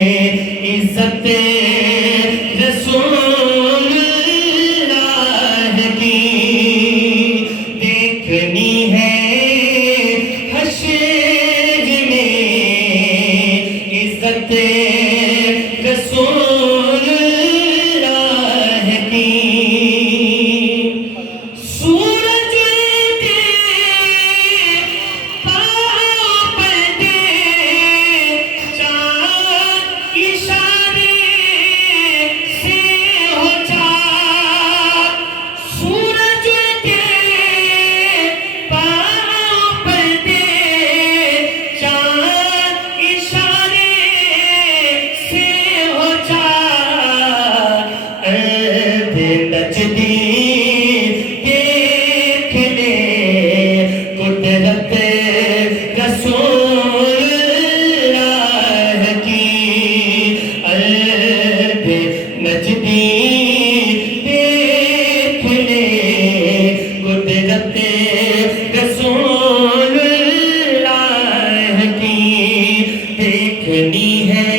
عزت رسول اللہ کی دیکھنی ہے حشر میں، عزت رسول اللہ کی سورج کے پاؤں پڑتے چاند اشارے سے ہو چاک، سورج کے پاؤں پڑتے چاند اشارے سے ہو چاک، ارد نجدی دیکھ لے قدرت رسول اللہ کی، ارد نجدی دیکھ لے قدرت رسول اللہ کی، دیکھنی ہے